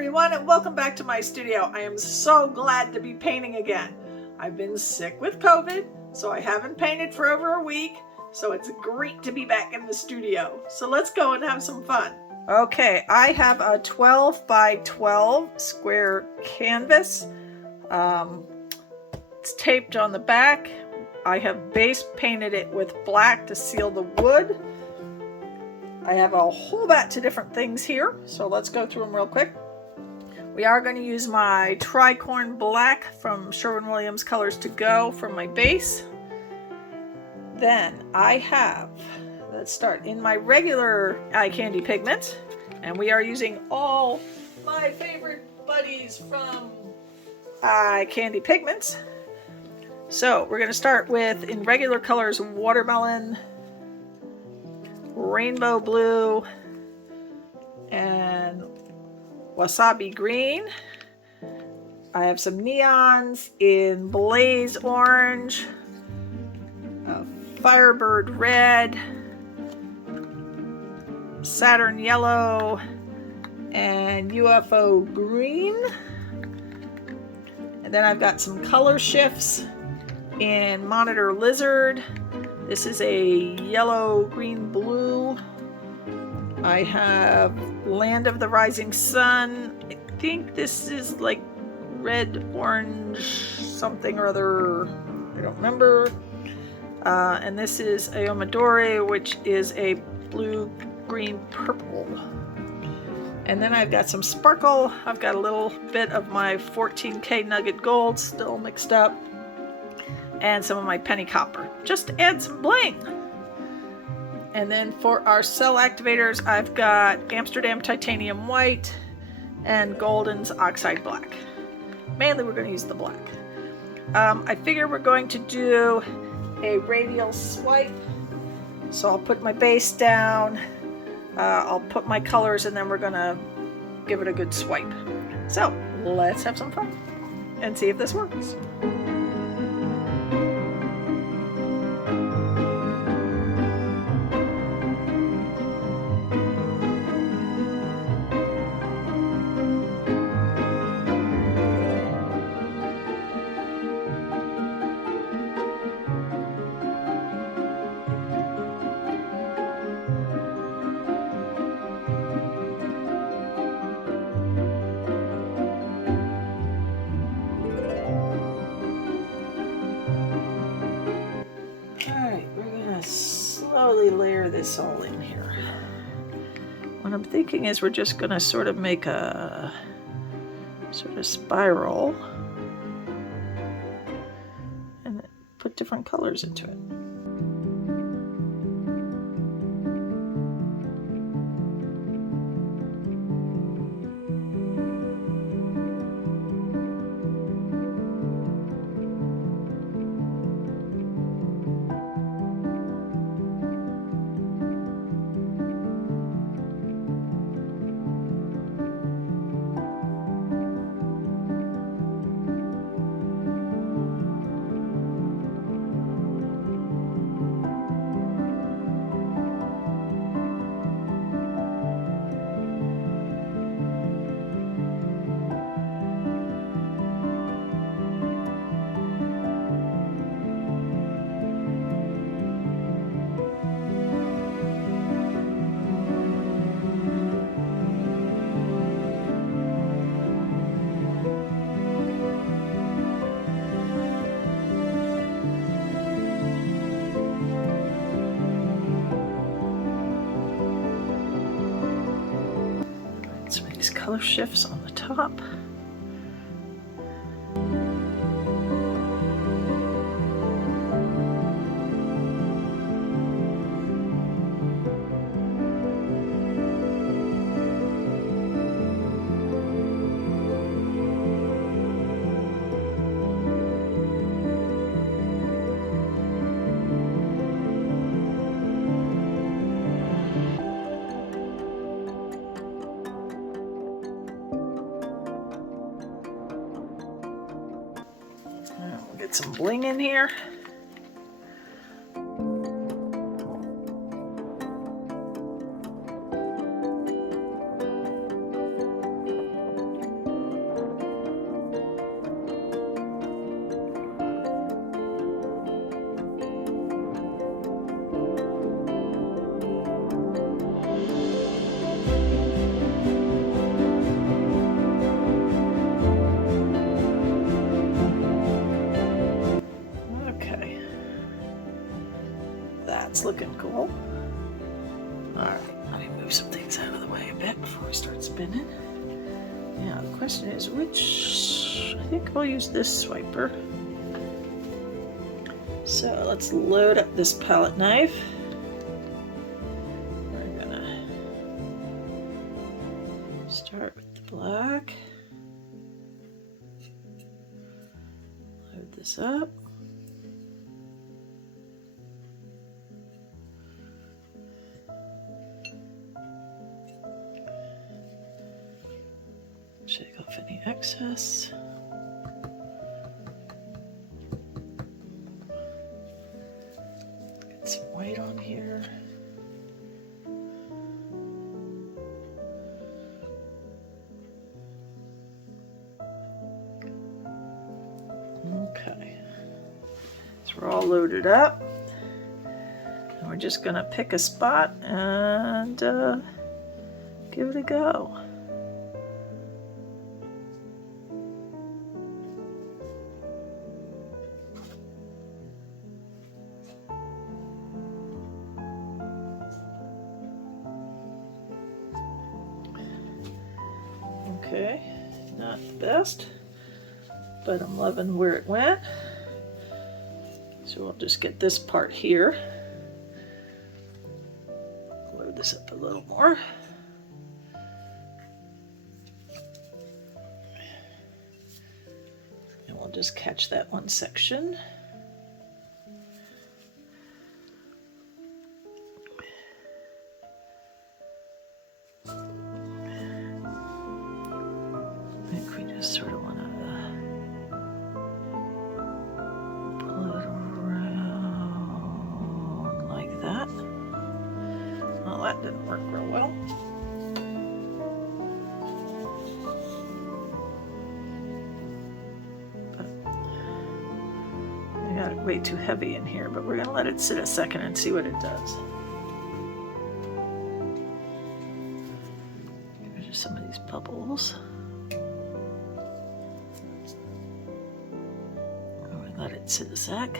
everyone, and welcome back to my studio. I am so glad to be painting again. I've been sick with COVID, so I haven't painted for over a week, so it's great to be back in the studio. So let's go and have some fun. Okay, I have a 12 by 12 square canvas. It's taped on the back. I have base painted it with black to seal the wood. I have a whole batch of different things here, so let's go through them real quick. We are going to use my Tricorn black from Sherwin Colors to Go for my base. Then I have, let's start in my regular Candy Pigments, and we are using all my favorite buddies from Candy Pigments. So we're going to start with, in regular colors, watermelon, rainbow blue, and wasabi green. I have some neons in blaze orange, Firebird red, Saturn yellow, and UFO green. And then I've got some color shifts in monitor lizard. This is a yellow, green, blue. I have Land of the Rising Sun. I think this is like red, orange, something or other. I don't remember. And this is Aomidori, which is a blue, green, purple. And then I've got some sparkle. I've got a little bit of my 14K Nugget Gold still mixed up. And some of my penny copper, just to add some bling. And then for our cell activators, I've got Amsterdam titanium white and Golden's oxide black. Mainly we're going to use the black. I figure we're going to do a radial swipe. So I'll put my base down, I'll put my colors, and then we're going to give it a good swipe. So let's have some fun and see if this works. Slowly layer this all in here. What I'm thinking is we're just going to sort of make a sort of spiral and put different colors into it. Some of these color shifts on the top. Get some bling in here. that's looking cool. Alright, let me move some things out of the way a bit before we start spinning. Now the question is which, I think I'll use this swiper. So let's load up this palette knife. We're gonna start with the black. Load this up. Shake off any excess. Get some white on here. Okay. So we're all loaded up. And we're just gonna pick a spot and give it a go. Okay, not the best, but I'm loving where it went. So we'll just get this part here. Load this up a little more. And we'll just catch that one section. Sort of want to pull it around like that. Well, that didn't work real well. But I got it way too heavy in here, but we're going to let it sit a second and see what it does. There's just some of these bubbles. Let it sit a sec.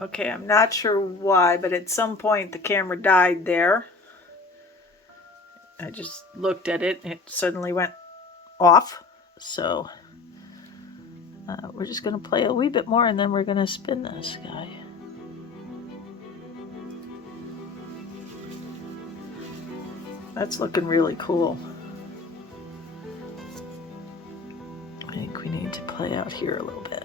Okay, I'm not sure why, but at some point the camera died there. I just looked at it and it suddenly went off. So we're just going to play a wee bit more and then we're going to spin this guy. That's looking really cool. I think we need to play out here a little bit.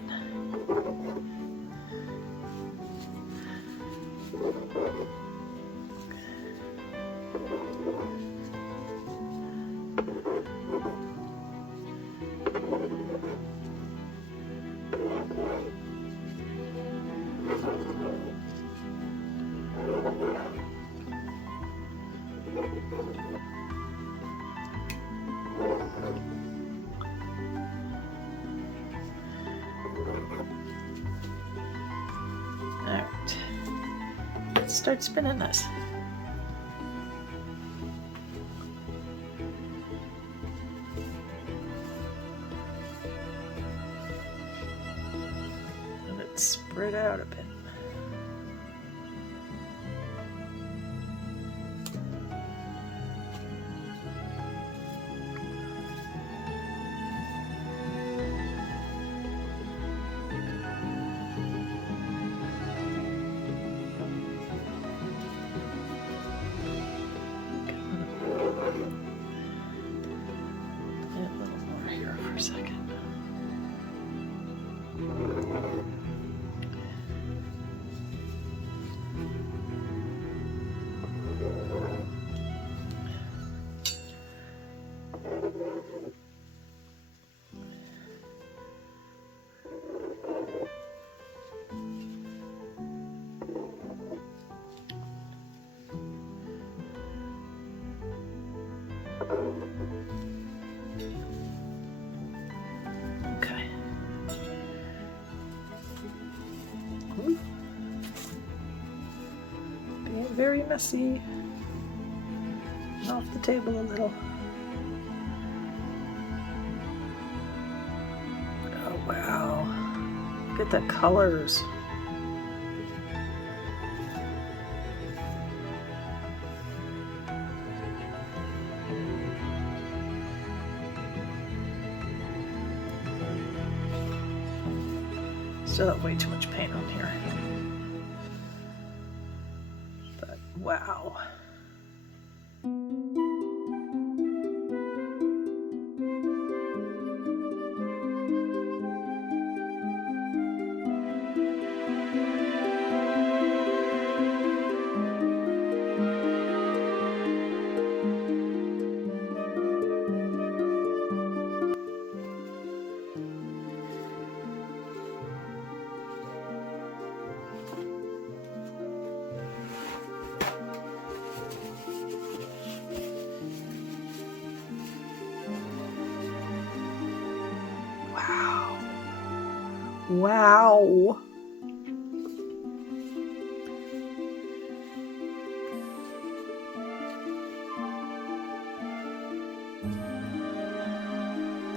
Alright, let's start spinning this. Let it spread out a bit. Okay. Being very messy. getting off the table a little. Oh wow, look at the colors. Still have way too much paint on here. But wow. Wow.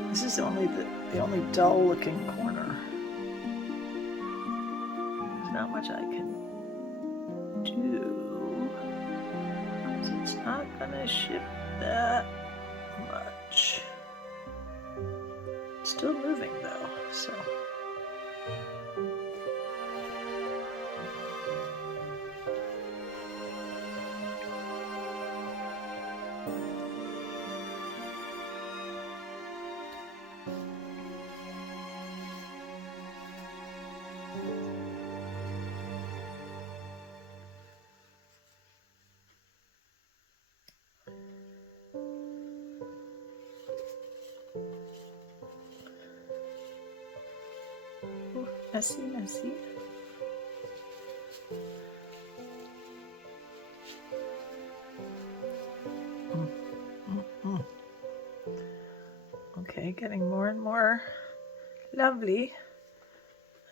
This is only the only dull looking corner. There's not much I can do. It's not gonna ship that much. It's still moving though, so. Messy, messy. Okay, getting more and more lovely.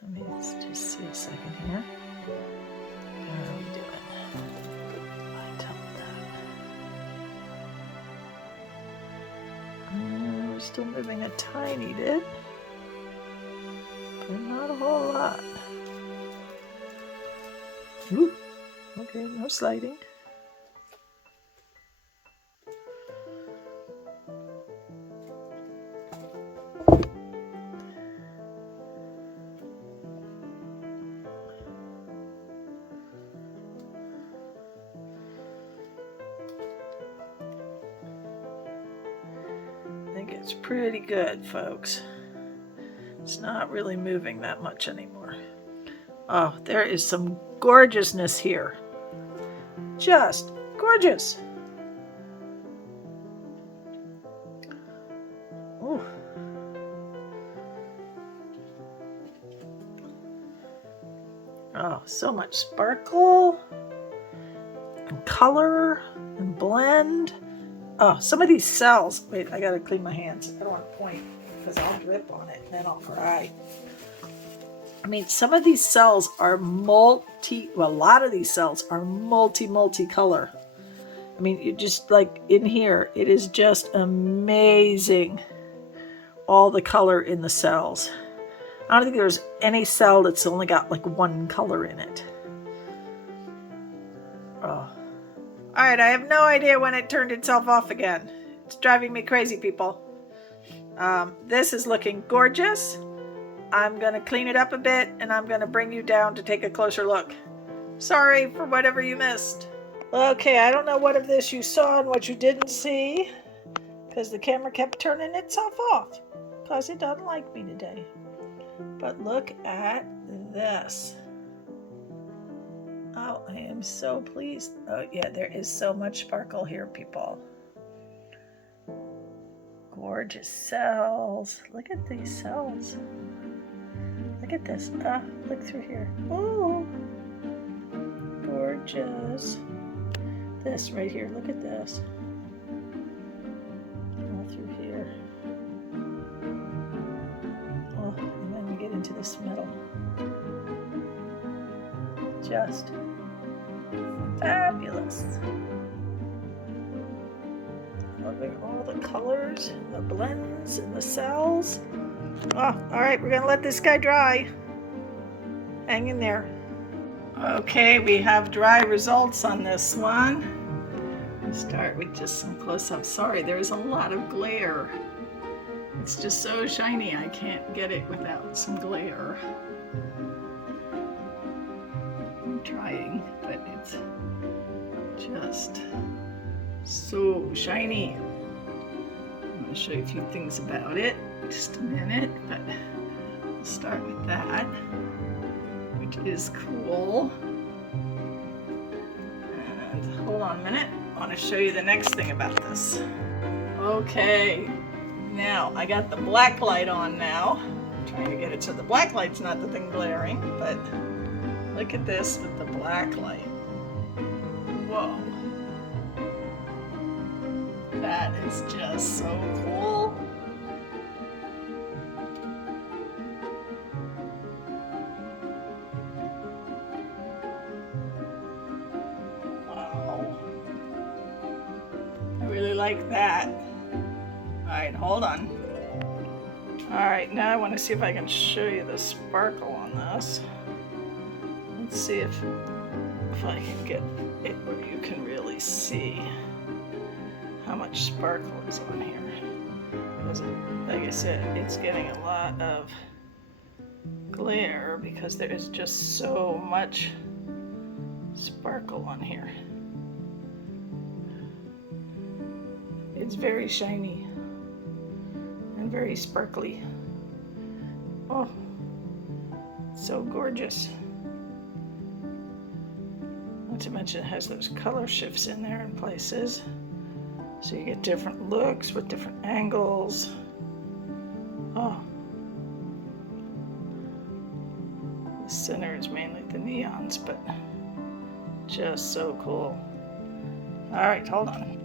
Let me just see a second here. How are we doing? Light up that. We're still moving a tiny bit. Not a whole lot. Ooh, okay, no sliding. I think it's pretty good, folks. It's not really moving that much anymore. Oh, there is some gorgeousness here. Just gorgeous. Ooh. Oh, so much sparkle and color and blend. Oh, some of these cells. Wait, I gotta clean my hands. I don't want to point, because I'll drip on it and then I'll cry. I mean, some of these cells are well, a lot of these cells are multi-color. I mean, you just like in here, it is just amazing. All the color in the cells. I don't think there's any cell that's only got like one color in it. Oh. All right, I have no idea when it turned itself off again. It's driving me crazy, people. This is looking gorgeous. I'm going to clean it up a bit and I'm going to bring you down to take a closer look. Sorry for whatever you missed. Okay, I don't know what of this you saw and what you didn't see, because the camera kept turning itself off because it doesn't like me today. But look at this. Oh, I am so pleased. Oh yeah, there is so much sparkle here, people. Gorgeous cells. Look at these cells. Look at this. Look through here. Oh, gorgeous. This right here. Look at this. All through here. Oh, and then we get into this middle. Just fabulous. having all the colors and the blends and the cells. Oh, all right, we're gonna let this guy dry. Hang in there. Okay, we have dry results on this one. Let's start with just some close-ups. Sorry, there's a lot of glare. It's just so shiny, I can't get it without some glare. I'm trying, but it's just so shiny. I'm going to show you a few things about it in just a minute, but we'll start with that, which is cool. And hold on a minute, I want to show you the next thing about this. Okay, now I got the black light on now. I'm trying to get it so the black light's not the thing glaring, but look at this with the black light. Whoa. That is just so cool. Wow. I really like that. Alright, hold on. Alright, now I want to see if I can show you the sparkle on this. Let's see if I can get it where you can really see how much sparkle is on here. Because, like I said, it's getting a lot of glare because there is just so much sparkle on here. It's very shiny and very sparkly. Oh, so gorgeous. Not to mention it has those color shifts in there in places. So you get different looks with different angles. Oh. The center is mainly the neons, but just so cool. All right, hold on.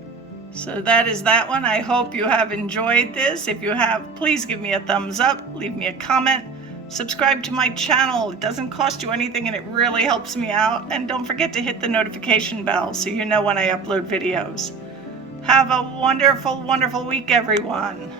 So that is that one. I hope you have enjoyed this. If you have, please give me a thumbs up, leave me a comment, subscribe to my channel. It doesn't cost you anything and it really helps me out. And don't forget to hit the notification bell so you know when I upload videos. Have a wonderful, wonderful week, everyone.